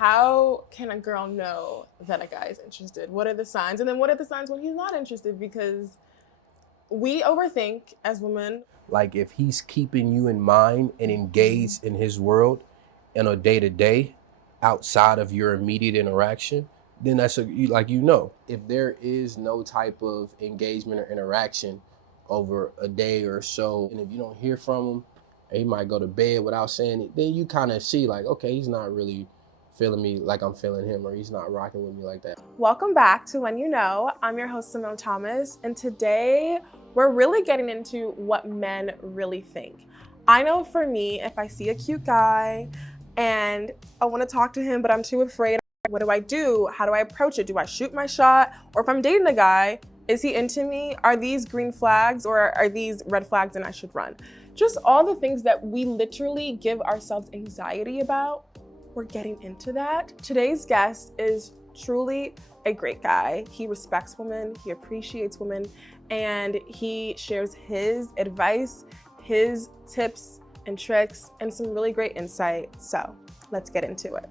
how can a girl know that a guy is interested? What are the signs? And then what are the signs when he's not interested? Because we overthink as women. Like if he's keeping you in mind and engaged in his world in a day-to-day outside of your immediate interaction, then that's if there is no type of engagement or interaction over a day or so, and if you don't hear from him, and he might go to bed without saying it, then you kind of see like, okay, he's not really feeling me like I'm feeling him, or he's not rocking with me like that. Welcome back to When You Know. I'm your host, Simone Thomas, and today we're really getting into what men really think. I know for me, if I see a cute guy and I want to talk to him, but I'm too afraid, what do I do? How do I approach it? Do I shoot my shot? Or if I'm dating a guy, is he into me? Are these green flags or are these red flags and I should run? Just all the things that we literally give ourselves anxiety about. We're getting into that. Today's guest is truly a great guy. He respects women, he appreciates women, and he shares his advice, his tips and tricks, and some really great insight. So let's get into it.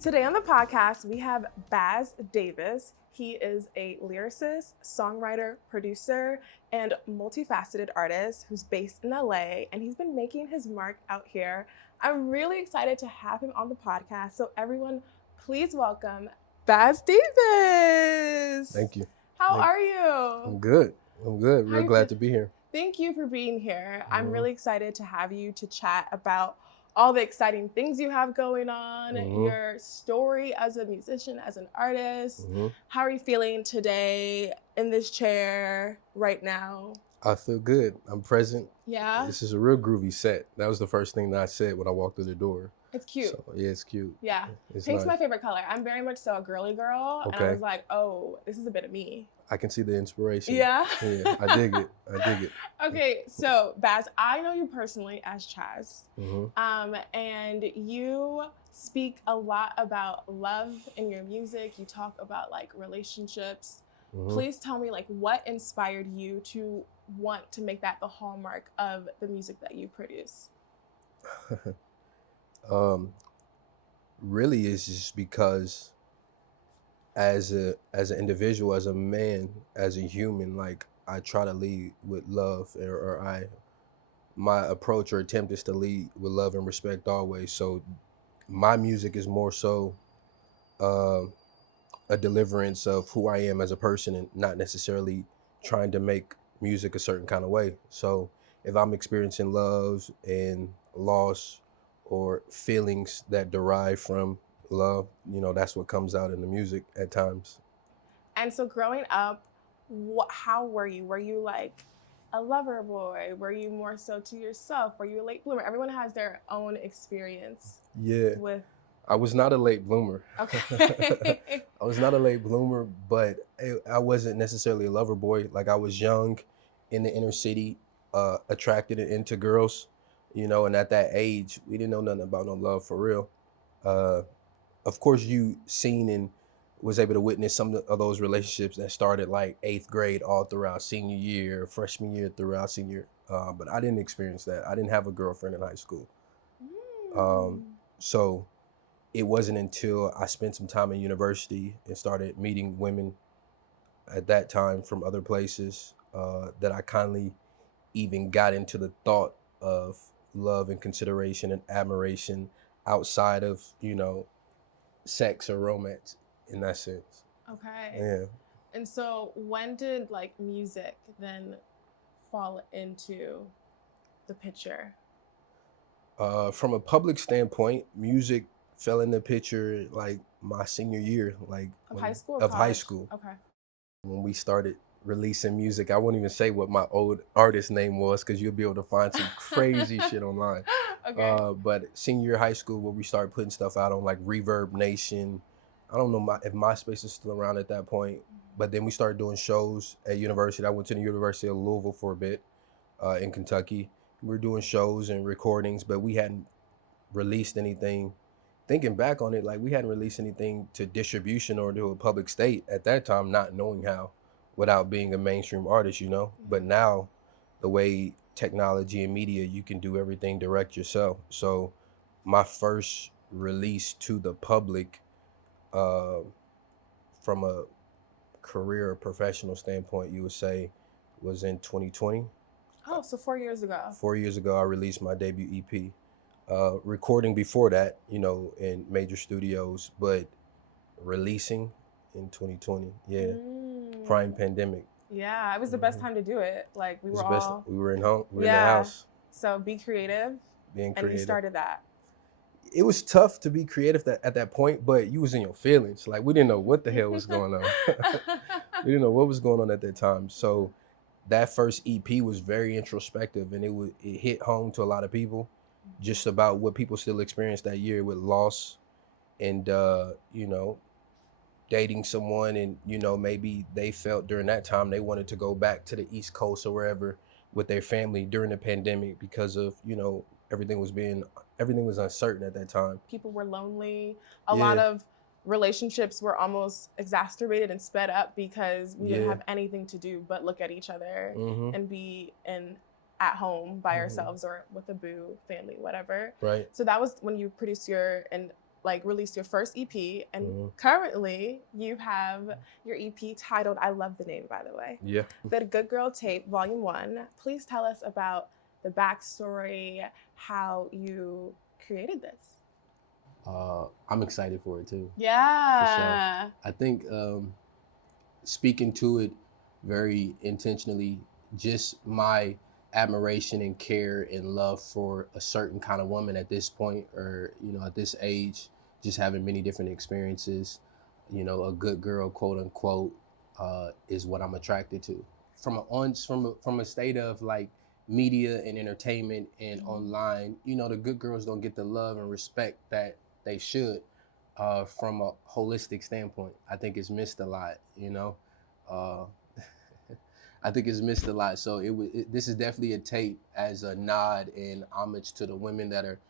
Today on the podcast, we have Bazz Davis. He is a lyricist, songwriter, producer, and multifaceted artist who's based in LA, and he's been making his mark out here. I'm really excited to have him on the podcast. So everyone, please welcome Bazz Davis. Thank you. How are you? I'm good. Real glad to be here. Thank you for being here. I'm really excited to have you to chat about all the exciting things you have going on, your story as a musician, as an artist. How are you feeling today in this chair right now? I feel good. I'm present. Yeah? This is a real groovy set. That was the first thing that I said when I walked through the door. It's cute. So, yeah, it's cute. Yeah. It's Pink's nice. my favorite color. I'm very much so a girly girl. Okay. And I was like, oh, this is a bit of me. I can see the inspiration. Yeah? Yeah, I dig it. Okay, so Bazz, I know you personally as Chaz. And you speak a lot about love in your music. You talk about like relationships. Please tell me like what inspired you to want to make that the hallmark of the music that you produce? Really it's just because as an individual, as a man, as a human, like I try to lead with love, my approach or attempt is to lead with love and respect always. So my music is more so a deliverance of who I am as a person and not necessarily trying to make music a certain kind of way. So if I'm experiencing love and loss or feelings that derive from love, that's what comes out in the music at times. And so growing up, how were you? Were you like a lover boy? Were you more so to yourself? Were you a late bloomer? Everyone has their own experience. Yeah. I was not a late bloomer. Okay. I was not a late bloomer, but I wasn't necessarily a lover boy. Like I was young in the inner city, attracted and into girls, and at that age, we didn't know nothing about no love for real. Of course, you seen and was able to witness some of those relationships that started like 8th grade all throughout senior year, freshman year, throughout senior. But I didn't experience that. I didn't have a girlfriend in high school. So it wasn't until I spent some time in university and started meeting women at that time from other places that I kindly even got into the thought of love and consideration and admiration outside of, sex or romance in that sense. Okay. Yeah. And so when did like music then fall into the picture? From a public standpoint, music fell in the picture like my senior year, like high school? Of high school. Okay. When we started releasing music, I won't even say what my old artist name was because you'll be able to find some crazy shit online. Okay. But senior year high school, where we started putting stuff out on like Reverb Nation. I don't know if MySpace is still around at that point, but then we started doing shows at university. I went to the University of Louisville for a bit in Kentucky. We were doing shows and recordings, but we hadn't released anything. Thinking back on it, like we hadn't released anything to distribution or to a public state at that time, not knowing how, without being a mainstream artist, But now, the way technology and media, you can do everything direct yourself. So my first released to the public uh, from a career or professional standpoint, you would say, was in 2020. Oh, so 4 years ago. 4 years ago, I released my debut EP. Recording before that, in major studios, but releasing in 2020. Yeah, prime pandemic. Yeah, it was the best time to do it. Like we It was were the best. all We were in home. We were in the yeah. house. So be creative, Being and creative. you started that. It was tough to be creative at that point, but you was in your feelings. Like we didn't know what the hell was going on. We didn't know what was going on at that time. So that first EP was very introspective, and it hit home to a lot of people, just about what people still experienced that year with loss, and dating someone, and maybe they felt during that time they wanted to go back to the East Coast or wherever with their family during the pandemic because of everything was uncertain at that time. People were lonely. A lot of relationships were almost exacerbated and sped up because we didn't have anything to do but look at each other and be at home by ourselves or with a boo, family, whatever. Right. So that was when you produced released your first EP, and currently you have your EP titled, I love the name, by the way. Yeah. The Good Girl Tape, Volume 1. Please tell us about the backstory, how you created this. I'm excited for it too. Yeah. For sure. I think speaking to it very intentionally, just my admiration and care and love for a certain kind of woman at this point, or at this age, just having many different experiences, a good girl, quote unquote, is what I'm attracted to. From a state of like media and entertainment and online, the good girls don't get the love and respect that they should. From a holistic standpoint, I think it's missed a lot. I think it's missed a lot. So this is definitely a tape as a nod and homage to the women that are,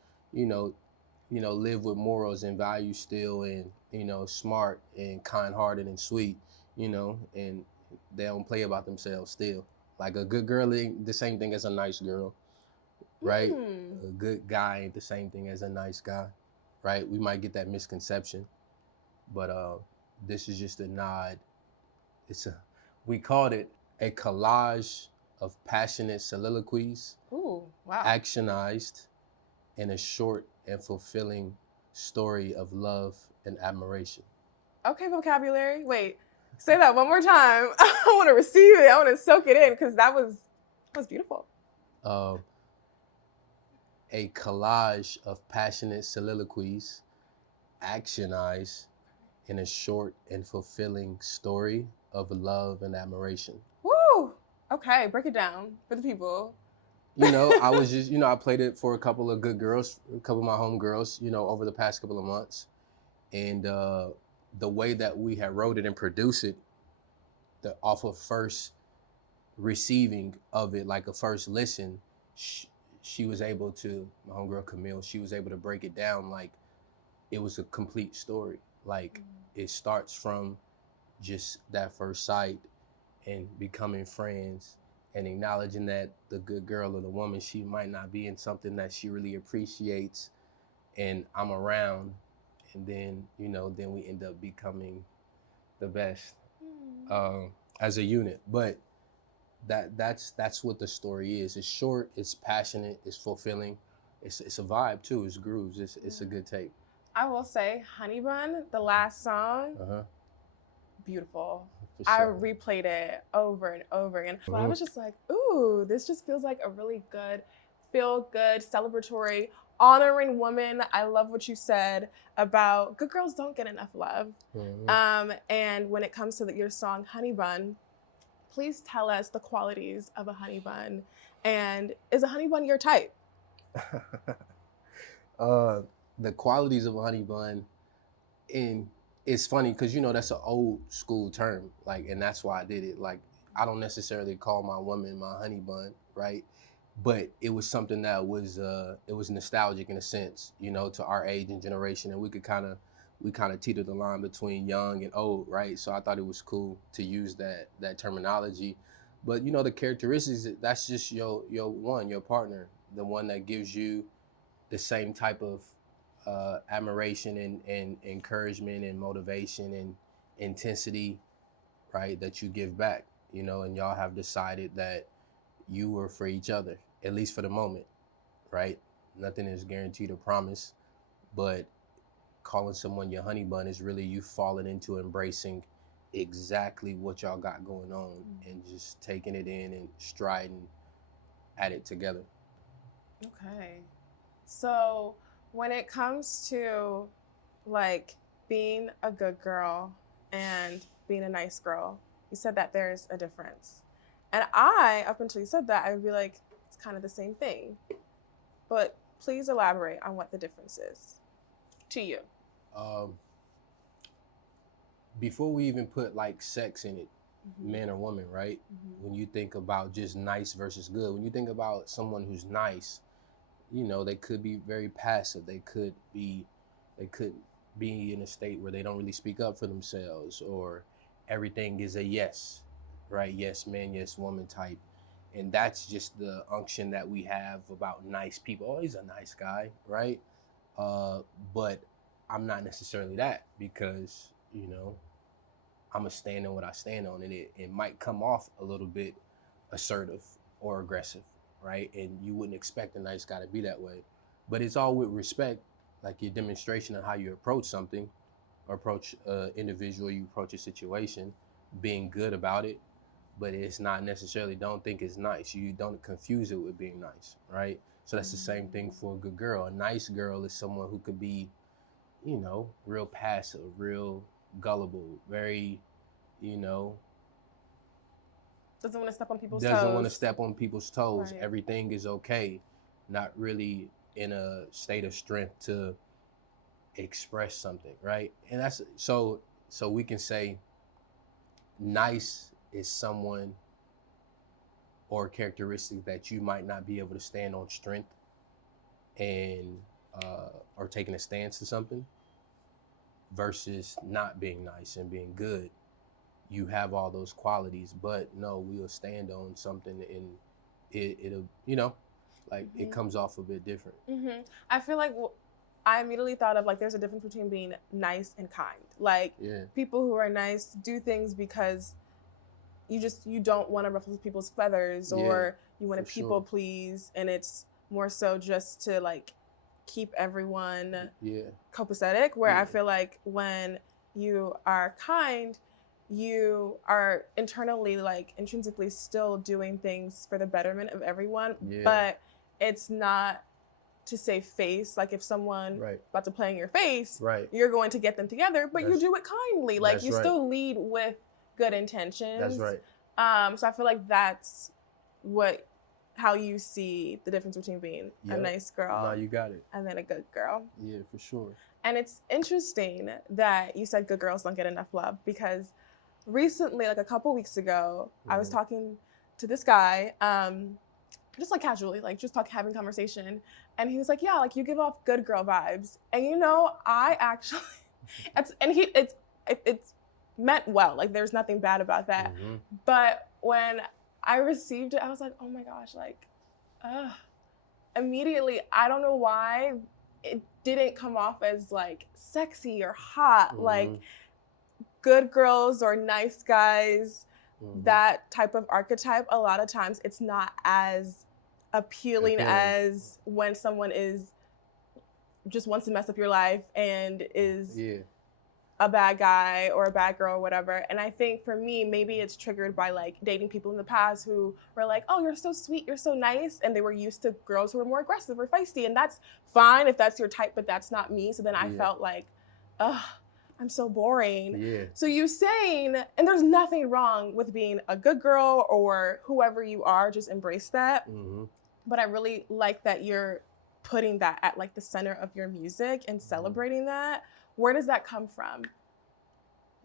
live with morals and values still, and smart and kind-hearted and sweet, and they don't play about themselves still. Like a good girl ain't the same thing as a nice girl, right? A good guy ain't the same thing as a nice guy, right? We might get that misconception, but this is just a nod. We called it a collage of passionate soliloquies, Ooh, wow. actionized in a short and fulfilling story of love and admiration. Okay, vocabulary. Wait, say that one more time. I want to receive it. I want to soak it in because that was beautiful. A collage of passionate soliloquies, actionized in a short and fulfilling story of love and admiration. Woo! Okay, break it down for the people. I was just, I played it for a couple of good girls, a couple of my home girls, over the past couple of months. And the way that we had wrote it and produced it, off of first receiving of it, like a first listen, she was able to, my homegirl Camille, she was able to break it down like it was a complete story. Like it starts from just that first sight and becoming friends and acknowledging that the good girl or the woman, she might not be in something that she really appreciates, and I'm around, and then then we end up becoming the best as a unit. But that's what the story is. It's short, it's passionate, it's fulfilling, it's a vibe too. It's grooves. It's a good tape. I will say, Honey Bun, the last song, beautiful. Sure. I replayed it over and over again. But I was just like, ooh, this just feels like a really good, feel-good, celebratory, honoring woman. I love what you said about good girls don't get enough love. And when it comes to your song, Honey Bun, please tell us the qualities of a honey bun. And is a honey bun your type? The qualities of a honey bun, and it's funny because that's an old school term, like, and that's why I did it. Like, I don't necessarily call my woman my honey bun, right? But it was something that was it was nostalgic in a sense, to our age and generation, and we kind of teetered the line between young and old, right? So I thought it was cool to use that terminology. But the characteristics, that's just your partner, the one that gives you the same type of admiration and encouragement and motivation and intensity, right, that you give back, you know, and y'all have decided that you were for each other, at least for the moment, right? Nothing is guaranteed or promised, but calling someone your honey bun is really you falling into embracing exactly what y'all got going on and just taking it in and striding at it together. Okay. So when it comes to like being a good girl and being a nice girl, you said that there's a difference. And I, up until you said that, I would be like, it's kind of the same thing. But please elaborate on what the difference is to you. Um, Before we even put like sex in it, man or woman, right? When you think about just nice versus good, when you think about someone who's nice, you know, they could be very passive. They could be in a state where they don't really speak up for themselves, or everything is a yes, right? Yes man, yes woman type. And that's just the unction that we have about nice people. Oh, he's a nice guy, right? But I'm not necessarily that, because, you know, I'm going to stand on what I stand on, and it might come off a little bit assertive or aggressive, right? And you wouldn't expect a nice guy to be that way. But it's all with respect, like your demonstration of how you approach something, or approach an individual, you approach a situation, being good about it. But it's not necessarily, don't think it's nice. You don't confuse it with being nice, right? So that's the same thing for a good girl. A nice girl is someone who could be, you know, real passive, real gullible, very, you know, Doesn't want to step on people's doesn't toes. want to step on people's toes. Right. Everything is okay. Not really in a state of strength to express something, right? And that's so we can say nice is someone or characteristic that you might not be able to stand on strength and or taking a stance to something, versus not being nice and being good. You have all those qualities, but no, we'll stand on something, and it'll, you know, like it comes off a bit different. I feel like I immediately thought of like there's a difference between being nice and kind. Like people who are nice do things because you don't want to ruffle people's feathers, or you want to people please, and it's more so just to like keep everyone copacetic. Where I feel like when you are kind, you are internally, like intrinsically still doing things for the betterment of everyone, but it's not to save face. Like if someone about to play in your face, you're going to get them together, but you do it kindly. Like you still lead with good intentions. That's right. So I feel like that's how you see the difference between being a nice girl, no, you got it, and then a good girl. Yeah, for sure. And it's interesting that you said good girls don't get enough love, because recently, like a couple weeks ago, I was talking to this guy, just like casually, like just having conversation, and he was like, "Yeah, like you give off good girl vibes," and you know, I actually, it's meant well, like there's nothing bad about that, but when I received it, I was like, oh my gosh, like, immediately, I don't know why it didn't come off as like sexy or hot, like good girls or nice guys, that type of archetype. A lot of times it's not as appealing as when someone is just wants to mess up your life and is a bad guy or a bad girl or whatever. And I think for me, maybe it's triggered by like dating people in the past who were like, oh, you're so sweet, you're so nice. And they were used to girls who were more aggressive or feisty. And that's fine if that's your type, but that's not me. So then I felt like, ugh, I'm so boring. So you saying, and there's nothing wrong with being a good girl or whoever you are, just embrace that. But I really like that you're putting that at like the center of your music and celebrating that. Where does that come from?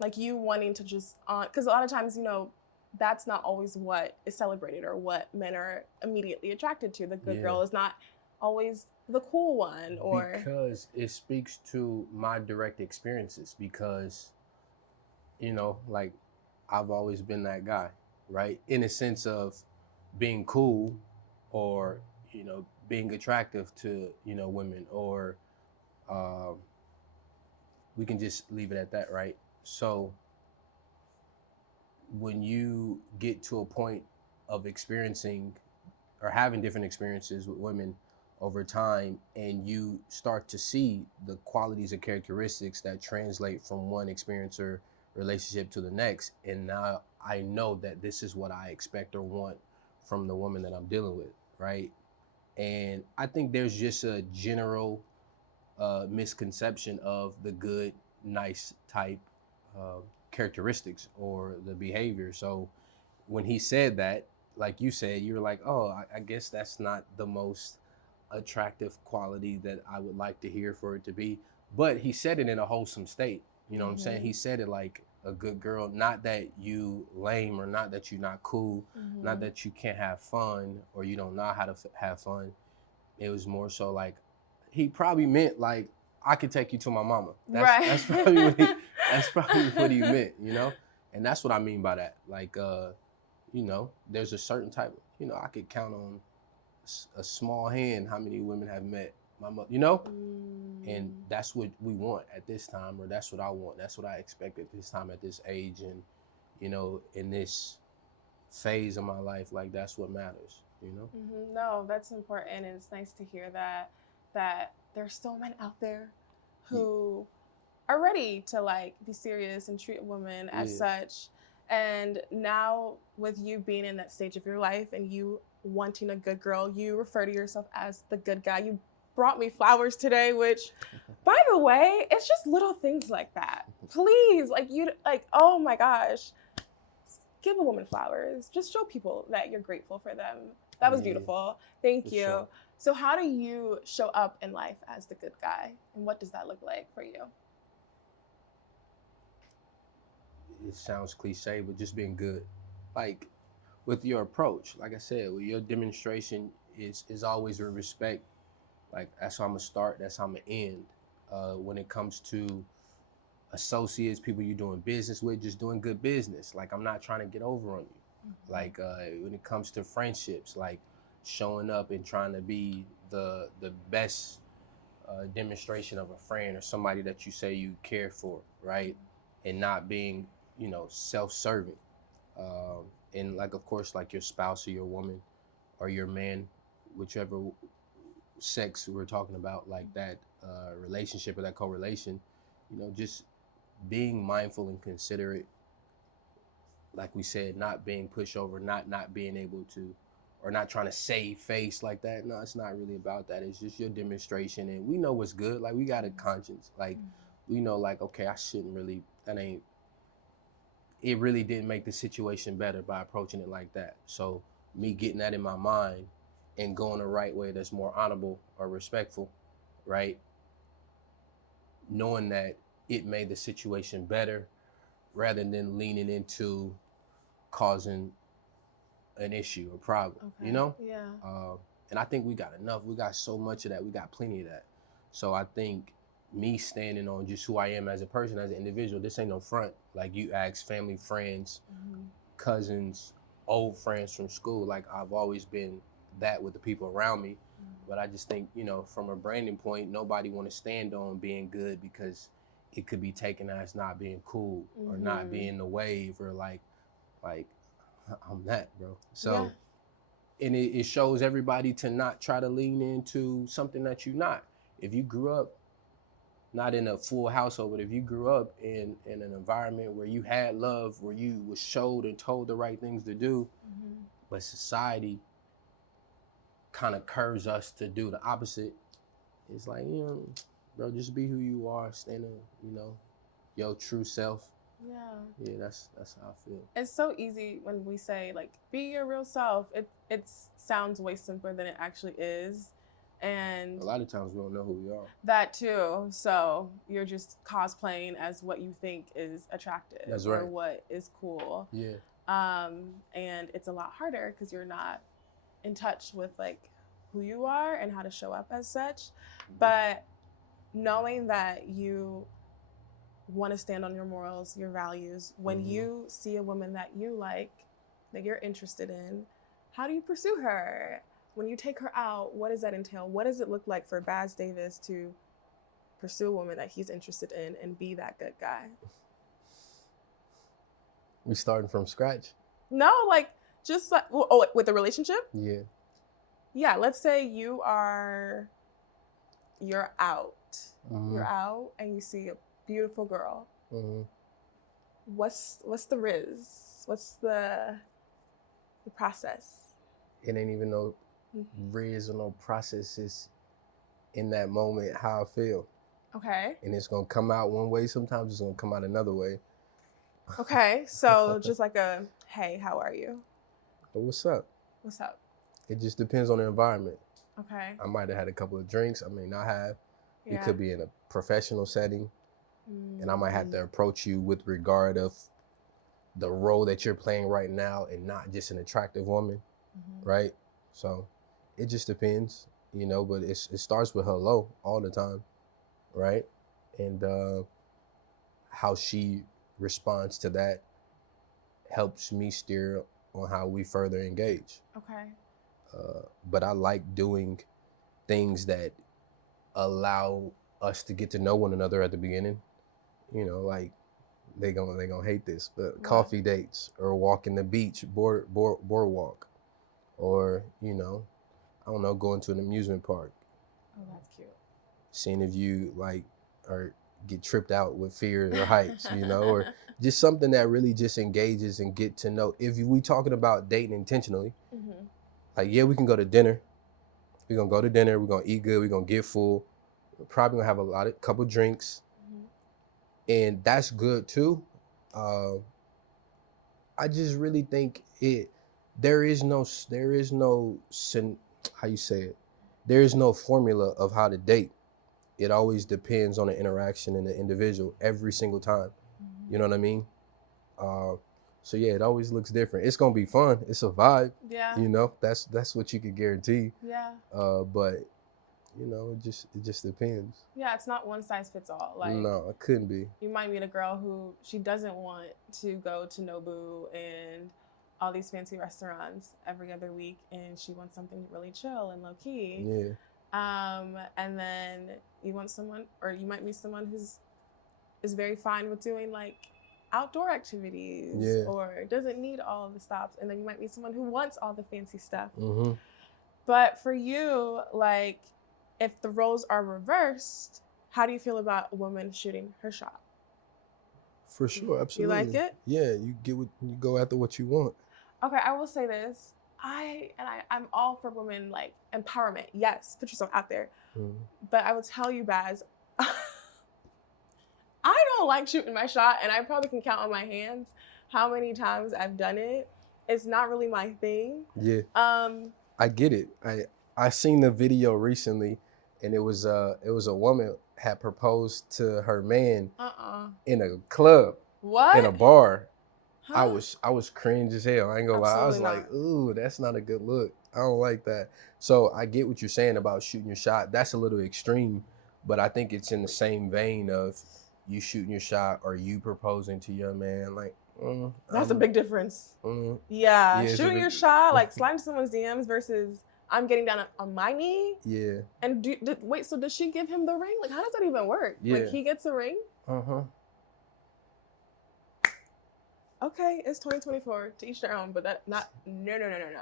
Like you wanting to just, because a lot of times, you know, that's not always what is celebrated or what men are immediately attracted to. The good girl is not always the cool one, or because it speaks to my direct experiences, because, you know, like I've always been that guy, right? In a sense of being cool, or, you know, being attractive to, you know, women, or Um, we can just leave it at that, right? So when you get to a point of experiencing or having different experiences with women over time, and you start to see the qualities and characteristics that translate from one experience or relationship to the next, and now I know that this is what I expect or want from the woman that I'm dealing with, right? And I think there's just a general misconception of the good, nice type uh, characteristics or the behavior. So when he said that, like you said, you were like, oh, I guess that's not the most attractive quality that I would like to hear for it to be. But he said it in a wholesome state. You know what I'm saying? He said it like a good girl, not that you lame or not that you're not cool, not that you can't have fun or you don't know how to have fun. It was more so like he probably meant like I could take you to my mama. That's probably what that's probably what he meant, you know? And that's what I mean by that. Like you know, there's a certain type, you know, I could count on a small hand how many women have met my mother, you know? And that's what we want at this time, or that's what I want. That's what I expect at this time, at this age, and, you know, in this phase of my life, like that's what matters, you know? No, that's important, and it's nice to hear that there's still men out there who are ready to like be serious and treat a woman as such. And now with you being in that stage of your life and you wanting a good girl, you refer to yourself as the good guy. You brought me flowers today, which by the way, it's just little things like that. Please, like you like, oh my gosh. Give a woman flowers. Just show people that you're grateful for them. That was beautiful. Thank you. Sure. So how do you show up in life as the good guy? And what does that look like for you? It sounds cliche, but just being good. Like with your approach, like I said, with your demonstration is always with respect. Like that's how I'm gonna start, that's how I'm gonna end. When it comes to associates, people you're doing business with, just doing good business. Like I'm not trying to get over on you. Like when it comes to friendships, like showing up and trying to be the best demonstration of a friend or somebody that you say you care for, right? And not being, you know, self-serving. And like, of course, like your spouse or your woman or your man, whichever sex we're talking about, like that relationship or that correlation, you know, just being mindful and considerate, like we said, not being pushover, not being able to, or not trying to save face like that. No, it's not really about that. It's just your demonstration, and we know what's good. Like we got a conscience. Like we know, like okay, I shouldn't really. That ain't. It really didn't make the situation better by approaching it like that. So me getting that in my mind and going the right way, that's more honorable or respectful, right? Knowing that it made the situation better rather than leaning into causing an issue or problem, you know? Yeah. And I think we got enough. We got so much of that. We got plenty of that. So I think me standing on just who I am as a person, as an individual, this ain't no front. Like you ask family, friends, cousins, old friends from school, like I've always been that with the people around me. But I just think, you know, from a branding point, nobody want to stand on being good because it could be taken as not being cool or not being the wave or like I'm that, bro. So and it shows everybody to not try to lean into something that you're not. If you grew up not in a full household, but if you grew up in an environment where you had love, where you was showed and told the right things to do, but society kind of curves us to do the opposite, it's like, you know, bro, just be who you are, stand in, you know, your true self. Yeah, that's how I feel. It's so easy when we say like be your real self. It sounds way simpler than it actually is. And a lot of times we don't know who we are. That too. So you're just cosplaying as what you think is attractive. That's right. Or what is cool. Yeah. And it's a lot harder because you're not in touch with like who you are and how to show up as such. But knowing that you want to stand on your morals, your values, when you see a woman that you like, that you're interested in, how do you pursue her? When you take her out, what does that entail? What does it look like for Bazz Davis to pursue a woman that he's interested in and be that good guy? We starting from scratch? No, like just like with the relationship? Yeah. Yeah, let's say you're out. Mm-hmm. You're out and you see a beautiful girl. Mm-hmm. What's the riz? What's the process? It ain't even no riz or no processes in that moment how I feel. Okay. And it's gonna come out one way, sometimes it's gonna come out another way. Okay, so just like a, hey, how are you? But what's up? What's up? It just depends on the environment. Okay. I might have had a couple of drinks, I may not have. Yeah. It could be in a professional setting. And I might have to approach you with regard of the role that you're playing right now and not just an attractive woman, right? So it just depends, you know, but it starts with hello all the time, right? And how she responds to that helps me steer on how we further engage. Okay. But I like doing things that allow us to get to know one another at the beginning. You know, like they gonna hate this, but coffee dates or walking the beach, boardwalk, or you know, I don't know, going to an amusement park. Oh, that's cute. Seeing if you like or get tripped out with fears or heights, you know, or just something that really just engages and get to know. If we talking about dating intentionally, like yeah, we can go to dinner. We're gonna go to dinner. We're gonna eat good. We're gonna get full. We're probably gonna have a couple drinks, and that's good too. I just really think there is no how you say it. There is no formula of how to date. It always depends on the interaction and the individual every single time. You know what I mean? So yeah, it always looks different. It's gonna be fun. It's a vibe. Yeah. You know, that's what you could guarantee. Yeah. But you know, it just depends. Yeah, it's not one size fits all. Like no, it couldn't be. You might meet a girl who she doesn't want to go to Nobu and all these fancy restaurants every other week, and she wants something really chill and low key. Yeah. And then you want someone, or you might meet someone who's is very fine with doing like outdoor activities, or doesn't need all of the stops. And then you might meet someone who wants all the fancy stuff. But for you, like, if the roles are reversed, how do you feel about a woman shooting her shot? For sure, absolutely. You like it? Yeah, you go after what you want. Okay, I will say this. I'm all for women like empowerment. Yes, put yourself out there. But I will tell you, Bazz, I don't like shooting my shot, and I probably can count on my hands how many times I've done it. It's not really my thing. Yeah. I get it. I seen the video recently, and it was a woman had proposed to her man in a club. What? In a bar. Huh? I was cringe as hell. I ain't gonna lie. I was like, ooh, that's not a good look. I don't like that. So I get what you're saying about shooting your shot. That's a little extreme, but I think it's in the same vein of you shooting your shot or you proposing to your man. Like, that's a big difference. Yeah, shooting your shot, like sliding someone's DMs versus I'm getting down on my knee. Yeah. And wait, so does she give him the ring? Like, how does that even work? Yeah. Like, he gets a ring? Okay, it's 2024, to each their own, but that no.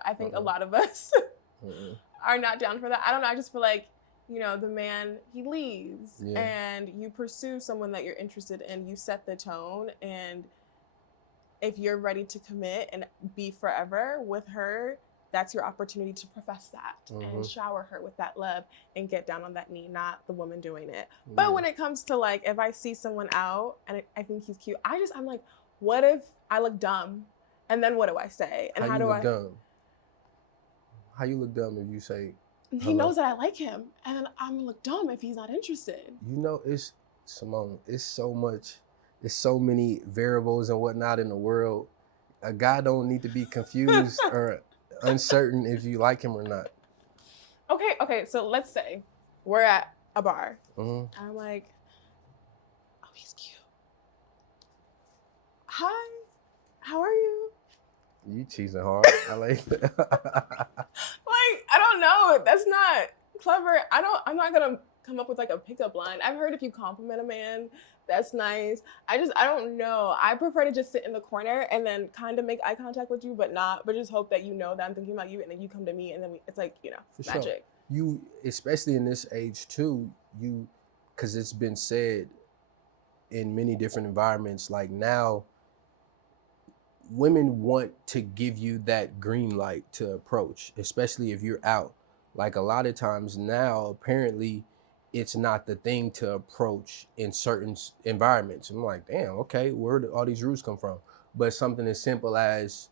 I think a lot of us are not down for that. I don't know, I just feel like, you know, the man, he leaves and you pursue someone that you're interested in, you set the tone, and if you're ready to commit and be forever with her, that's your opportunity to profess that and shower her with that love and get down on that knee, not the woman doing it. But when it comes to like, if I see someone out and I think he's cute, I'm like, what if I look dumb? And then what do I say? And how do I? Dumb? How you look dumb if you say? He knows that I like him, and then I'm gonna look dumb if he's not interested. You know, it's Simone. It's so many variables and whatnot in the world. A guy don't need to be confused or uncertain if you like him or not. Okay. So let's say we're at a bar. And I'm like, oh, he's cute. Hi, how are you? You cheesing hard. I like that. Like, I don't know. That's not clever. I'm not gonna come up with like a pickup line. I've heard if you compliment a man, that's nice. I don't know. I prefer to just sit in the corner and then kind of make eye contact with you, but just hope that you know that I'm thinking about you, and then you come to me, and then it's like, For magic. sure. You, especially in this age too, because it's been said in many different environments, like now, women want to give you that green light to approach, especially if you're out. Like a lot of times now, apparently, it's not the thing to approach in certain environments. I'm like, damn, okay, where did all these rules come from? But something as simple as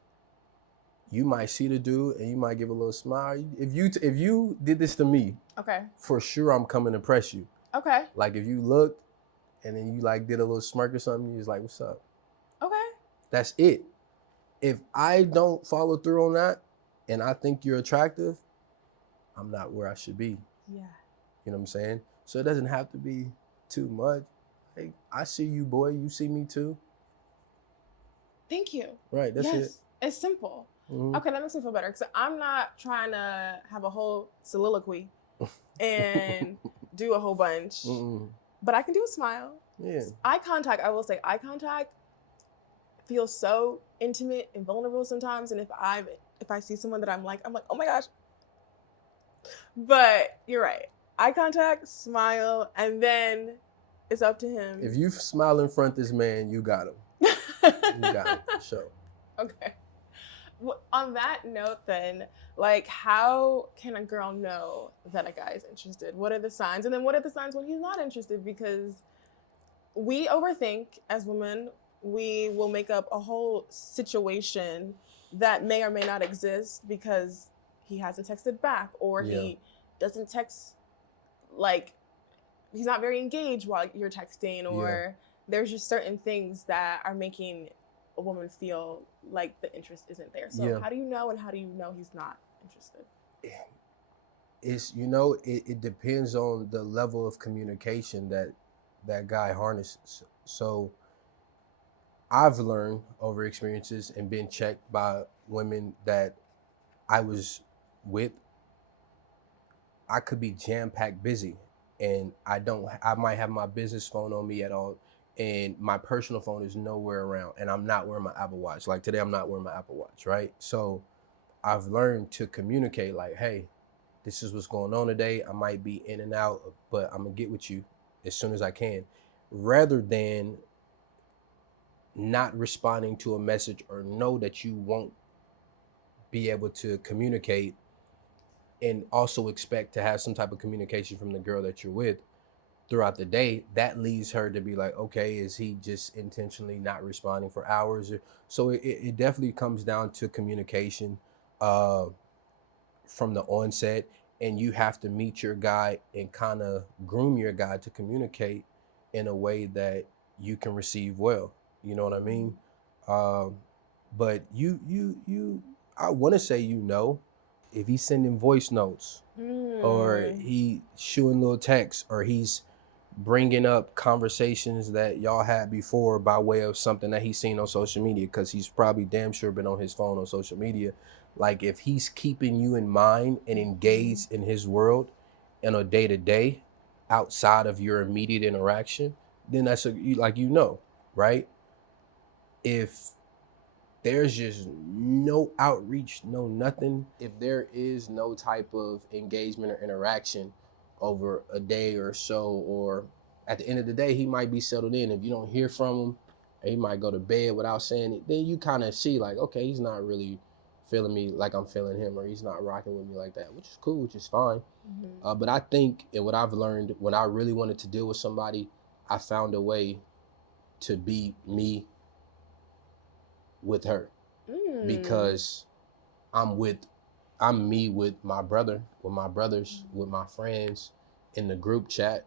you might see the dude and you might give a little smile. If you did this to me, Okay. for sure I'm coming to press you. Okay. Like if you looked and then you like did a little smirk or something, you was like, what's up? Okay. That's it. If I don't follow through on that and I think you're attractive, I'm not where I should be. Yeah. You know what I'm saying? So it doesn't have to be too much. Hey, I see you, boy. You see me too. Thank you. Right, that's it. It's simple. Mm-hmm. Okay, that makes me feel better, because I'm not trying to have a whole soliloquy and do a whole bunch. Mm-mm. But I can do a smile. Yeah. Eye contact, I will say, eye contact feels so intimate and vulnerable sometimes. And if I see someone that I'm like, oh my gosh. But you're right. Eye contact, smile, and then it's up to him. If you smile in front of this man, you got him. You got him, for sure. Okay. Well, on that note then, like, how can a girl know that a guy is interested? What are the signs? And then what are the signs when he's not interested? Because we overthink as women. We will make up a whole situation that may or may not exist because he hasn't texted back, or he doesn't text, like, he's not very engaged while you're texting, or there's just certain things that are making a woman feel like the interest isn't there. So how do you know, and how do you know he's not interested? It depends on the level of communication that guy harnesses. So I've learned over experiences and been checked by women that I was with. I could be jam-packed busy, and I might have my business phone on me at all, and my personal phone is nowhere around, and I'm not wearing my Apple Watch. Like today, I'm not wearing my Apple Watch, right? So I've learned to communicate like, hey, this is what's going on today. I might be in and out, but I'm gonna get with you as soon as I can, rather than not responding to a message or know that you won't be able to communicate and also expect to have some type of communication from the girl that you're with throughout the day. That leads her to be like, okay, is he just intentionally not responding for hours? So it definitely comes down to communication from the onset, and you have to meet your guy and kind of groom your guy to communicate in a way that you can receive well. You know what I mean? But I want to say, if he's sending voice notes or he shooting little texts, or he's bringing up conversations that y'all had before by way of something that he's seen on social media, because he's probably damn sure been on his phone on social media. Like if he's keeping you in mind and engaged in his world in a day-to-day outside of your immediate interaction, then that's right? If there's just no outreach, no nothing, if there is no type of engagement or interaction over a day or so, or at the end of the day, he might be settled in. If you don't hear from him, or he might go to bed without saying it, then you kind of see like, okay, he's not really feeling me like I'm feeling him, or he's not rocking with me like that, which is cool, which is fine. But I think, and what I've learned, when I really wanted to deal with somebody, I found a way to be me with her, because I'm me with my brother, with my brothers, with my friends, in the group chat,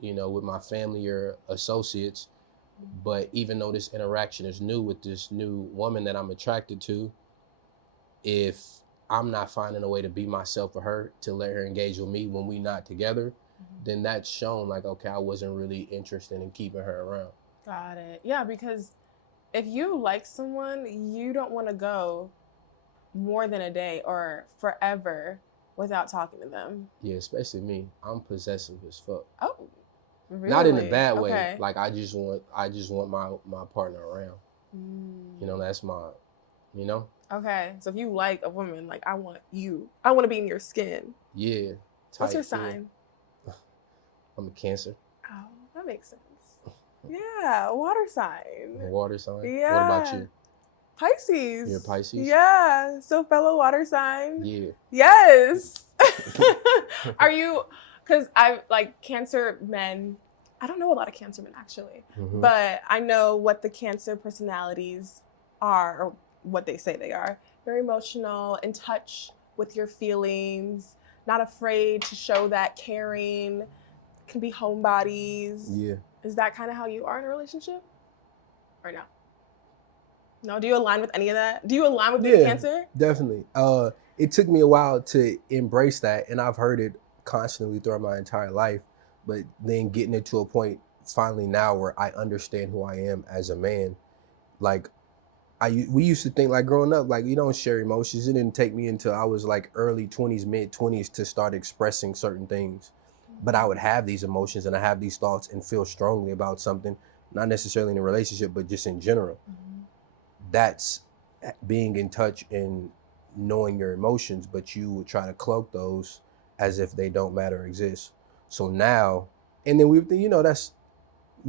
with my family or associates. But even though this interaction is new with this new woman that I'm attracted to, if I'm not finding a way to be myself for her, to let her engage with me when we not together, then that's shown like, okay, I wasn't really interested in keeping her around. Got it. Yeah, because if you like someone, you don't want to go more than a day or forever without talking to them? Yeah, especially me. I'm possessive as fuck. Oh, really? Not in a bad way. Okay. Like I just want my partner around. You know, that's my, you know? Okay. So if you like a woman, like I want to be in your skin. Yeah. What's your feel. sign? I'm a Cancer. Oh, that makes sense. Yeah, water sign. Water sign? Yeah. What about you? Pisces. You're a Pisces? Yeah. So fellow water sign. Yeah. Yes. Are you, because I like Cancer men, I don't know a lot of Cancer men actually, but I know what the Cancer personalities are, or what they say they are. Very emotional, in touch with your feelings, not afraid to show that, caring, can be homebodies. Yeah. Is that kind of how you are in a relationship? Or no? No, do you align with any of that? Do you align with being Cancer? Definitely. It took me a while to embrace that, and I've heard it constantly throughout my entire life, but then getting it to a point finally now where I understand who I am as a man. Like we used to think, like growing up, like you don't share emotions. It didn't take me until I was like early 20s, mid 20s to start expressing certain things. But I would have these emotions and I have these thoughts and feel strongly about something, not necessarily in a relationship, but just in general. That's being in touch and knowing your emotions, but you would try to cloak those as if they don't matter or exist. So now, and then we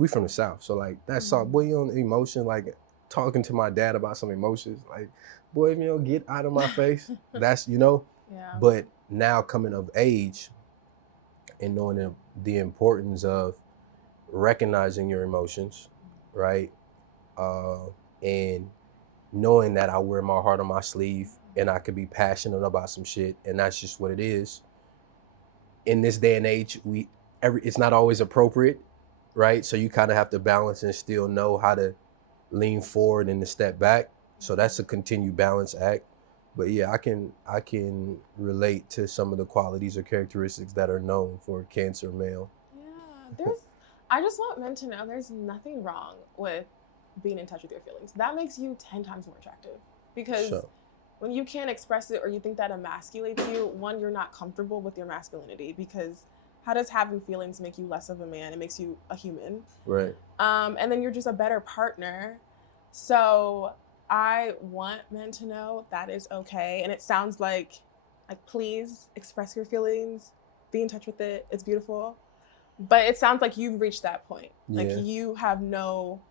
from the South, so like that's all, boy, you on emotion, like talking to my dad about some emotions, like, boy, if you don't get out of my face, that's, yeah. But now coming of age and knowing the importance of recognizing your emotions, right? And knowing that I wear my heart on my sleeve and I could be passionate about some shit, and that's just what it is. In this day and age, it's not always appropriate, right? So you kind of have to balance and still know how to lean forward and to step back. So that's a continued balance act. But yeah, I can relate to some of the qualities or characteristics that are known for a Cancer male. Yeah, I just want men to know there's nothing wrong with being in touch with your feelings. That makes you 10 times more attractive, because when you can't express it or you think that emasculates you, one, you're not comfortable with your masculinity, because how does having feelings make you less of a man? It makes you a human. Right. And then you're just a better partner. So I want men to know that is okay. And it sounds like please express your feelings, be in touch with it. It's beautiful. But it sounds like you've reached that point. Yeah. Like you have no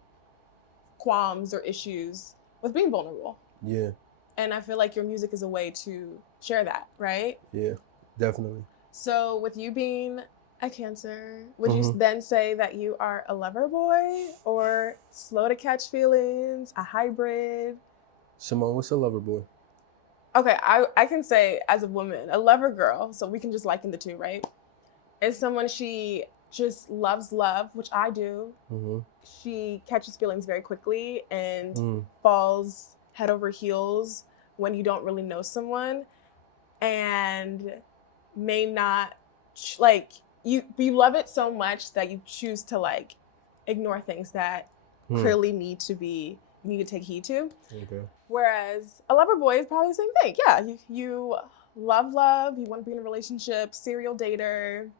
qualms or issues with being vulnerable. Yeah. And I feel like your music is a way to share that, right? Yeah, definitely. So with you being a Cancer, would you then say that you are a lover boy, or slow to catch feelings, a hybrid? Simone, what's a lover boy? Okay, I can say as a woman, a lover girl, so we can just liken the two, right? Is someone, she just loves love, which I do. She catches feelings very quickly and falls head over heels when you don't really know someone, and may not, like, you love it so much that you choose to like ignore things that clearly need to take heed to. Okay. Whereas a lover boy is probably the same thing. Yeah, you love, you want to be in a relationship, serial dater.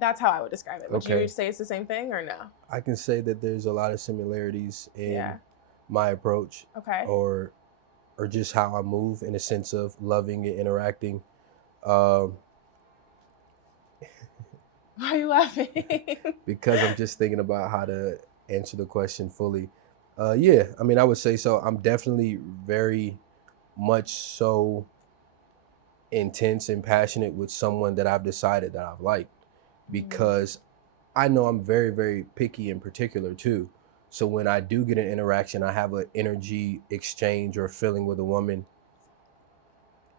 That's how I would describe it. Would you say it's the same thing or no? I can say that there's a lot of similarities in my approach. Okay. Or just how I move, in a sense of loving and interacting. Why are you laughing? Because I'm just thinking about how to answer the question fully. Yeah, I mean, I would say so. I'm definitely very much so intense and passionate with someone that I've decided that I've liked, because I know I'm very, very picky and particular too. So when I do get an interaction, I have an energy exchange or feeling with a woman,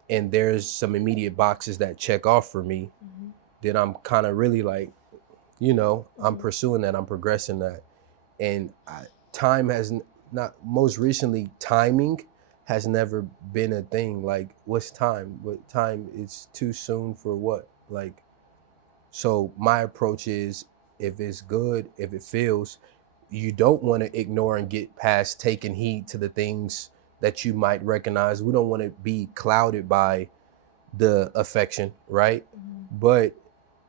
and there's some immediate boxes that check off for me, then I'm kind of really like, I'm pursuing that, I'm progressing that. And time has not, most recently, timing has never been a thing. Like, what's time? What time? It's too soon for what? Like, so my approach is, if it's good, if it feels, you don't want to ignore and get past taking heed to the things that you might recognize. We don't want to be clouded by the affection, right? But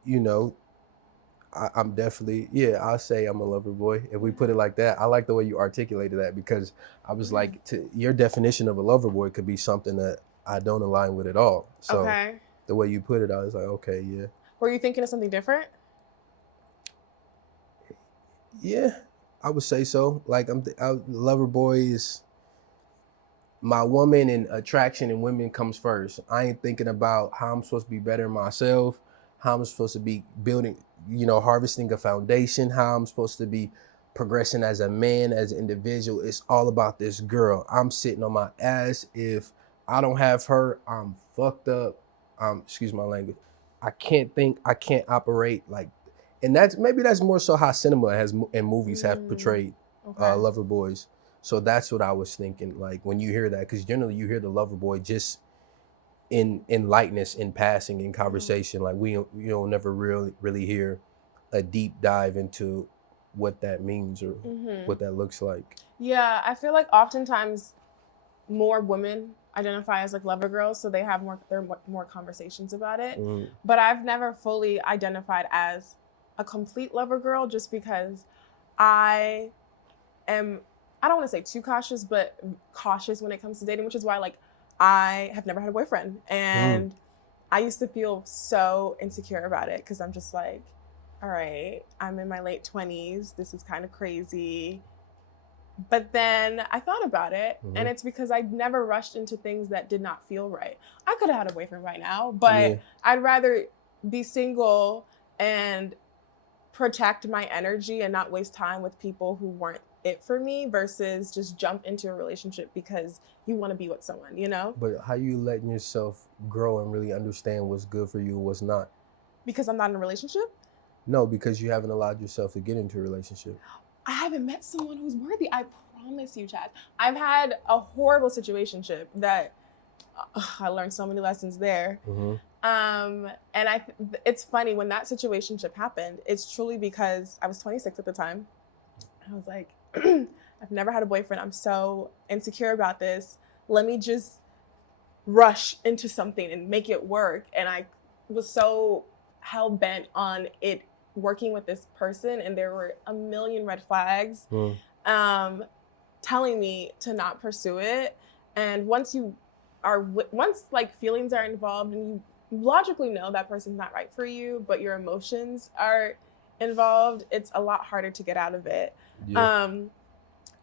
you know, I'm definitely, yeah, I'll say I'm a lover boy. If we put it like that, I like the way you articulated that, because I was like, your definition of a lover boy could be something that I don't align with at all. So Okay. the way you put it, I was like, okay, yeah. Were you thinking of something different? Yeah, I would say so. Like lover boy is my woman, and attraction in women comes first. I ain't thinking about how I'm supposed to be better myself, how I'm supposed to be building, harvesting a foundation, how I'm supposed to be progressing as a man, as an individual. It's all about this girl. I'm sitting on my ass. If I don't have her, I'm fucked up. Excuse my language. I can't think, I can't operate like, and that's more so how cinema has and movies have portrayed lover boys. So that's what I was thinking, like when you hear that, because generally you hear the lover boy just in lightness, in passing, in conversation. Like you don't never really hear a deep dive into what that means or what that looks like. Yeah, I feel like oftentimes more women identify as like lover girls, so they have more conversations about it. But I've never fully identified as a complete lover girl, just because I am, I don't want to say too cautious, but cautious when it comes to dating, which is why like I have never had a boyfriend, and I used to feel so insecure about it, because I'm just like, all right, I'm in my late 20s, this is kind of crazy. But then I thought about it, and it's because I never rushed into things that did not feel right. I could have had a boyfriend right now, but I'd rather be single and protect my energy and not waste time with people who weren't it for me, versus just jump into a relationship because you want to be with someone, But how you letting yourself grow and really understand what's good for you and what's not? Because I'm not in a relationship? No, because you haven't allowed yourself to get into a relationship. I haven't met someone who's worthy. I promise you, Chad. I've had a horrible situationship that I learned so many lessons there. And it's funny, when that situationship happened, it's truly because I was 26 at the time. I was like, I've never had a boyfriend. I'm so insecure about this. Let me just rush into something and make it work. And I was so hell bent on it working with this person, and there were a million red flags telling me to not pursue it. And once like feelings are involved, and you logically know that person's not right for you, but your emotions are involved, it's a lot harder to get out of it. And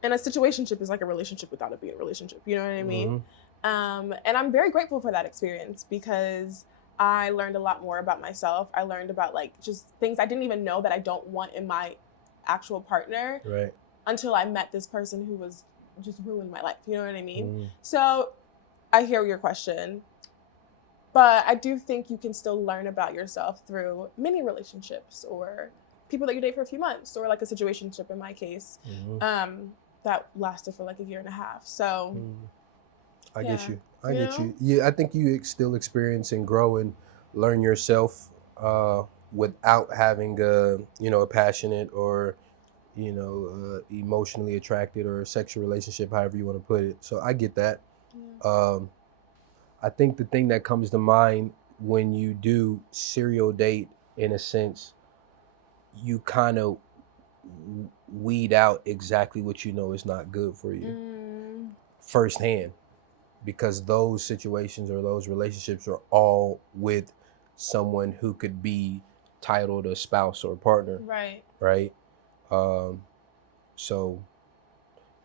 a situationship is like a relationship without it being a relationship, you know what I mean? And I'm very grateful for that experience, because I learned a lot more about myself. I learned about like just things I didn't even know that I don't want in my actual partner, until I met this person who was just ruined my life. You know what I mean? So I hear your question, but I do think you can still learn about yourself through mini relationships, or people that you date for a few months, or like a situationship in my case, that lasted for like a year and a half. So I get you. I get you. Yeah, I think you still experience and grow and learn yourself without having a passionate or emotionally attracted or a sexual relationship, however you want to put it. So I get that. I think the thing that comes to mind when you do serial date, in a sense, you kind of weed out exactly what you know is not good for you firsthand, because those situations or those relationships are all with someone who could be titled a spouse or a partner. Right. So,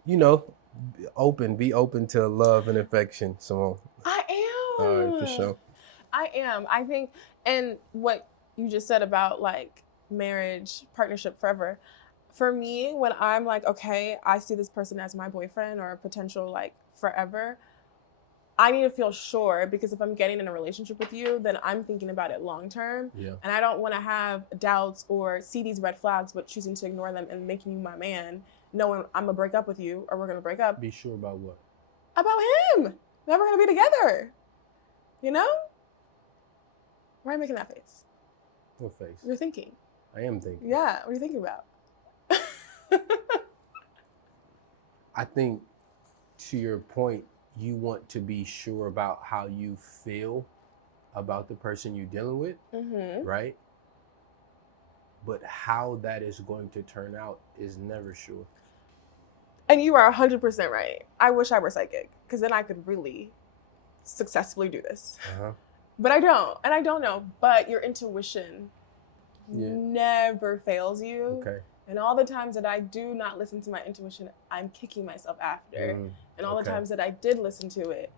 be open to love and affection, Simone. I am. All right, for sure. I am. I think, and what you just said about like marriage, partnership forever, for me, when I'm like, okay, I see this person as my boyfriend or a potential like forever, I need to feel sure, because if I'm getting in a relationship with you, then I'm thinking about it long term. And I don't want to have doubts or see these red flags, but choosing to ignore them and making you my man, knowing I'm going to break up with you, or we're going to break up. Be sure about what? About him. That we're going to be together. You know? Why are you making that face? What face? You're thinking. I am thinking. Yeah, what are you thinking about? I think, to your point, you want to be sure about how you feel about the person you're dealing with, Mm-hmm. right? But how that is going to turn out is never sure. And you are 100% right. I wish I were psychic, because then I could really successfully do this. Uh-huh. But I don't, and I don't know. But your intuition Yeah. never fails you. Okay. And all the times that I do not listen to my intuition, I'm kicking myself after. And all the times that I did listen to it,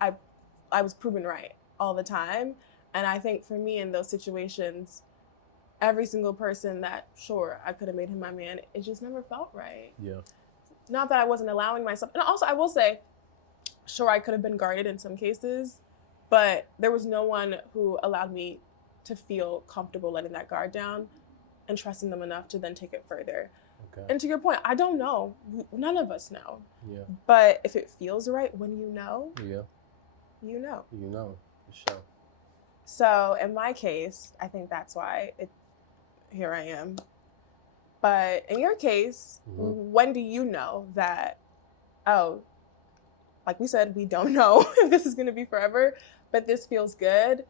I was proven right all the time. And I think for me in those situations, every single person that, sure, I could have made him my man, it just never felt right. Yeah. Not that I wasn't allowing myself. And also, I will say, sure, I could have been guarded in some cases, but there was no one who allowed me to feel comfortable letting that guard down and trusting them enough to then take it further. Okay. And to your point, I don't know. None of us know. Yeah. But if it feels right when you know, Yeah. you know. You know, for sure. So in my case, I think that's why here I am. But in your case, when do you know that, oh, like we said, we don't know if this is going to be forever, but this feels good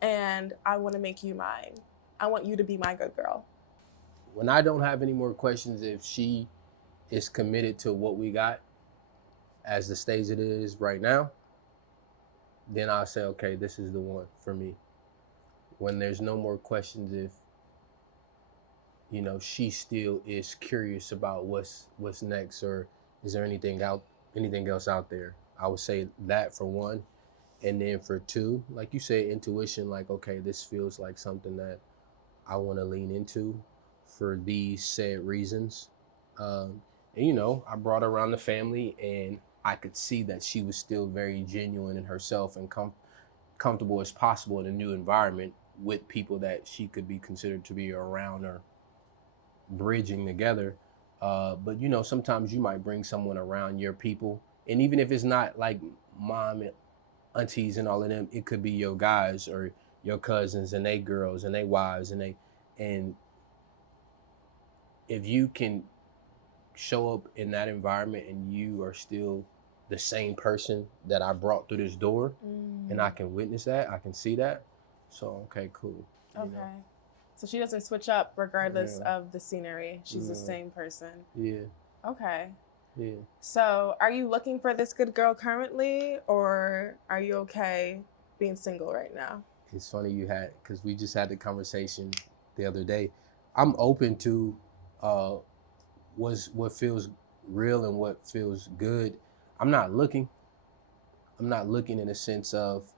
and I want to make you mine. I want you to be my good girl. When I don't have any more questions, if she is committed to what we got as the stage it is right now, then I'll say, okay, this is the one for me. When there's no more questions, if she still is curious about what's next, or is there anything else out there, I would say that for one. And then for two, like you say, intuition, like, okay, this feels like something that I want to lean into for these said reasons. And I brought her around the family, and I could see that she was still very genuine in herself and comfortable as possible in a new environment with people that she could be considered to be around or bridging together. But sometimes you might bring someone around your people, and even if it's not like mom and aunties and all of them, it could be your guys or your cousins and they girls and they wives and if you can show up in that environment and you are still the same person that I brought through this door, and I can witness that, I can see that. So, okay, cool. Okay. So she doesn't switch up regardless of the scenery. She's the same person. Yeah. Okay. Yeah. So are you looking for this good girl currently, or are you okay being single right now? It's funny because we just had the conversation the other day. I'm open to what feels real and what feels good. I'm not looking in a sense of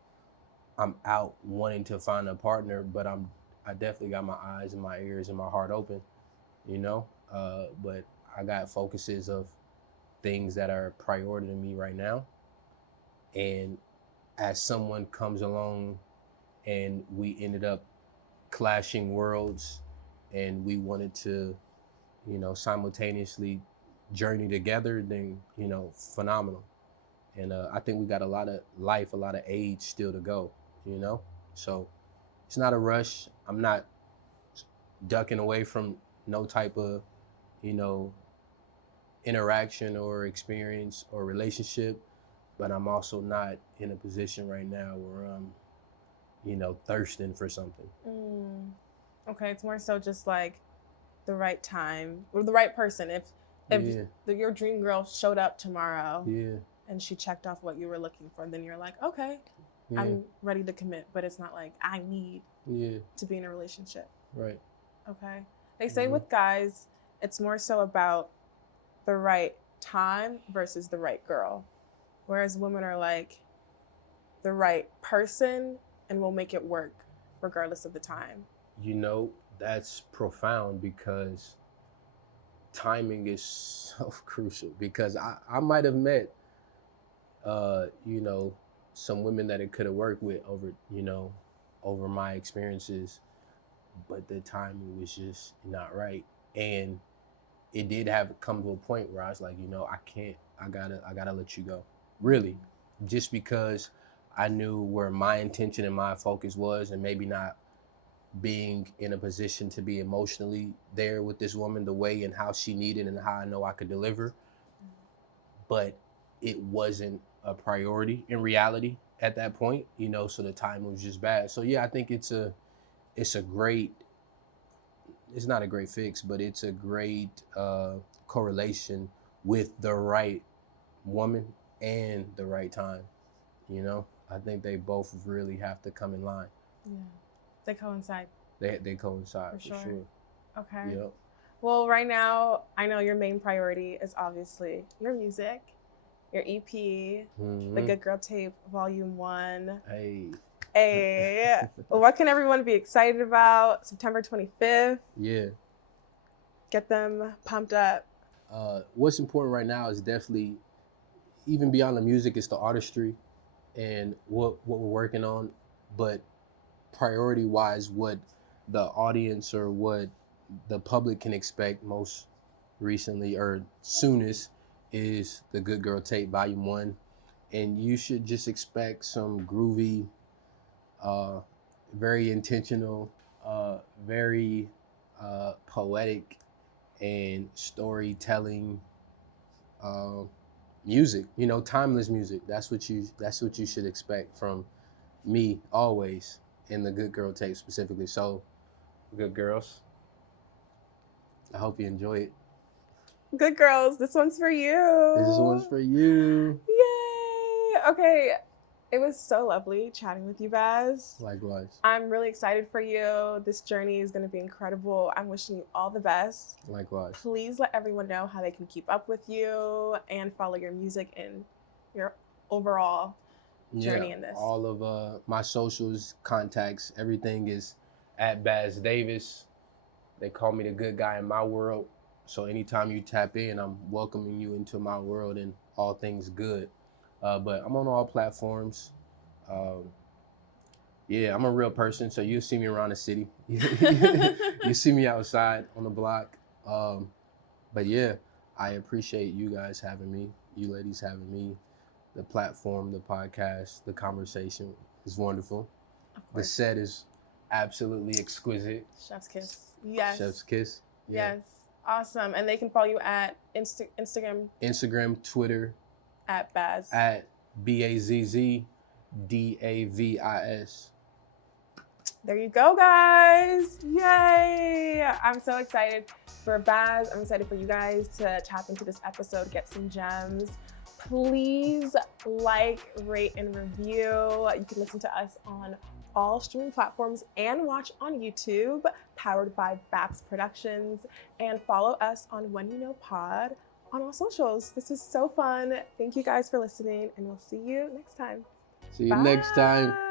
I'm out wanting to find a partner, but I definitely got my eyes and my ears and my heart open, but I got focuses of things that are a priority to me right now. And as someone comes along and we ended up clashing worlds and we wanted to, simultaneously journey together, then, phenomenal. And I think we got a lot of life, a lot of age still to go, So it's not a rush. I'm not ducking away from no type of, interaction or experience or relationship, but I'm also not in a position right now where I'm, thirsting for something. Okay, it's more so just like the right time or the right person. If your dream girl showed up tomorrow and she checked off what you were looking for, then you're like, okay, I'm ready to commit, but it's not like I need to be in a relationship. Right. Okay. They say with guys, it's more so about the right time versus the right girl. Whereas women are like the right person and we'll make it work regardless of the time. That's profound because timing is so crucial, because I might have met, some women that it could have worked with over my experiences, but the timing was just not right. And it did come to a point where I was like, I gotta let you go. Really. Just because I knew where my intention and my focus was, and maybe not being in a position to be emotionally there with this woman the way and how she needed and how I know I could deliver. But it wasn't a priority in reality. at that point, you know, so the time was just bad. So yeah, I think it's a great, it's not a great fix, but it's a great correlation with the right woman and the right time. You know, I think they both really have to come in line. Yeah, they coincide. They coincide for sure. Okay. Yep. Well, right now, I know your main priority is obviously your music, your EP, the Good Girl Tape Volume 1. Hey, what can everyone be excited about? September 25th. Yeah. Get them pumped up. What's important right now is definitely, even beyond the music, it's the artistry and what we're working on. But priority-wise, what the audience or what the public can expect most recently or soonest is the Good Girl Tape Volume 1. And you should just expect some groovy, very intentional, very poetic and storytelling music. You know, timeless music. That's what you should expect from me always in the Good Girl Tape specifically. So, good girls, I hope you enjoy it. Good girls, this one's for you. This one's for you. Yay! Okay, it was so lovely chatting with you, Bazz. Likewise. I'm really excited for you. This journey is going to be incredible. I'm wishing you all the best. Likewise. Please let everyone know how they can keep up with you and follow your music and your overall journey in this. All of my socials, contacts, everything is at Bazz Davis. They call me the good guy in my world. So anytime you tap in, I'm welcoming you into my world and all things good. But I'm on all platforms. Yeah, I'm a real person, so you'll see me around the city. You see me outside on the block. But yeah, I appreciate you guys having me, you ladies having me. The platform, the podcast, the conversation is wonderful. The set is absolutely exquisite. Chef's kiss. Yes. Chef's kiss. Yeah. Yes. Awesome. And they can follow you at Instagram. Instagram, Twitter. At Bazz. At BAZZ DAVIS. There you go, guys. Yay. I'm so excited for Bazz. I'm excited for you guys to tap into this episode, get some gems. Please like, rate, and review. You can listen to us on all streaming platforms and watch on YouTube, powered by Baps Productions. And follow us on When You Know Pod on all socials. This is so fun. Thank you guys for listening, and we'll see you next time. See you next time.